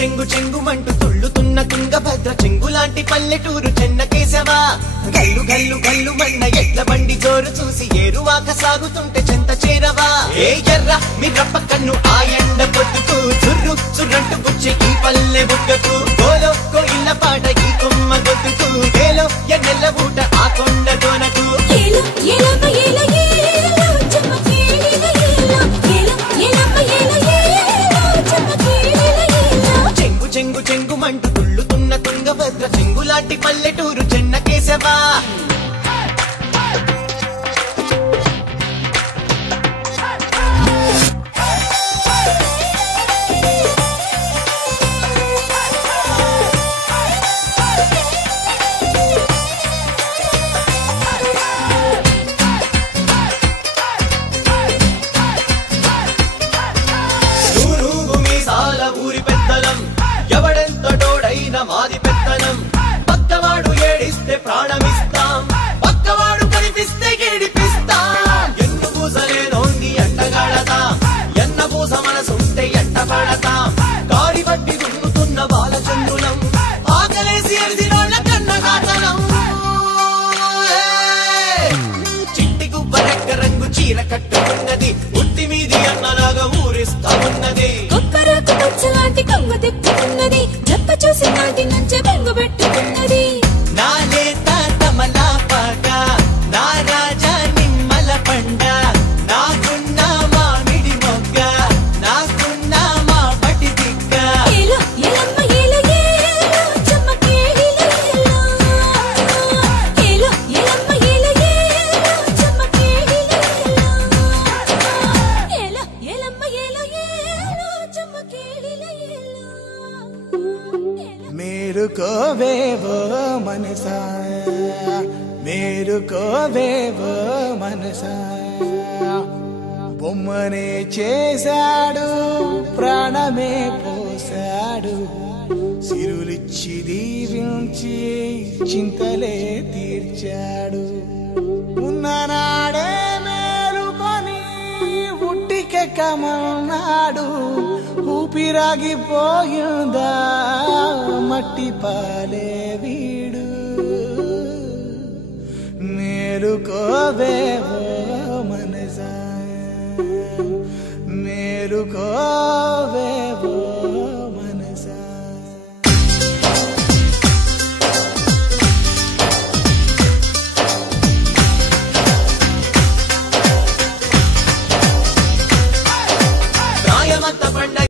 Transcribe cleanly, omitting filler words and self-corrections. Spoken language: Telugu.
చెంగు చెంగుమంటూ తుళ్ళుతున్న తుంగభద్ర చెంగులాంటి పల్లెటూరు చెన్నకేశవా గల్లు గల్లు గల్లు మన్న ఎడ్ల బండి జోరు చూసి ఏరువాక సాగుతుంటే చెంత చేరవా ఏ ఎర్ర మిర్రప్ప కన్ను ఆ ఎండ పొద్దుకు చుర్రు చుర్రంటు గుచ్చి ఈ పల్లె బుగ్గకు గోలో కోయిల్ల పాట ఈ కొమ్మ గొద్దుకు ఏలో ఎన్నెల్ల ఊట ఆ కొండ కోనకు చెంగు చెంగుమంటూ తుళ్ళుతున్న తుంగభద్ర చెంగులాంటి పల్లెటూరు చెన్నకేశవా ఊరి పెద్దలం ఎవడెంతటోడైన మాది పెత్తనం పక్కవాడు ఏడిస్తే ప్రాణమిస్తాం పక్కవాడు కనిపిస్తే ఏడిపిస్తాం ఎన్ను పూసలేనోంది ఎంటగాడతాం ఎన్న పూస మనసుంటే ఎంట పడతాం గాడి బట్టి దున్నుతున్న బాలచంద్రులం ఆకలేసి ఎరిసినోళ్ళ కన్నగాతనం చిట్టి గుబ్బ రెక్క రంగు చీర కట్టుకున్నది ఉట్టి మీది అన్నలాగా ఊరిస్తా ఉన్నది లాంటి కొంగు తిప్పుతున్నది చెప్ప చూసి నాటి నుంచే బెంగు పెట్టుకున్నది నా లేత తమలా పాట నా రాజా నిమ్మల పండ నాకున్న మామిడి మొగ్గ నాకున్న మా పటి దిగ్గ ఏలో ఎలమ్మ ఏలో ఏలో చెమ్మకేడిలో ఏలో ఎలమ్మ ఏలో ఏలో చెమ్మకేడిలో ఏలో ఎలమ్మ ఏలో ఏలో చెమ్మకేడిలో మేరుకోవేవో మనసా మేరుకోవేవో మనసా బొమ్మనే చేశాడు ప్రాణమే పోశాడు సిరులిచ్చి దీవించి చింతలే తీర్చాడు ఉన్ననాడే మేలుకొని ఉట్టికెక్కమన్నాడు ఊపిరాగిపోయిందా మట్టి పాలే వీడు మేలుకోవేవో మనసా మేలుకోవేవో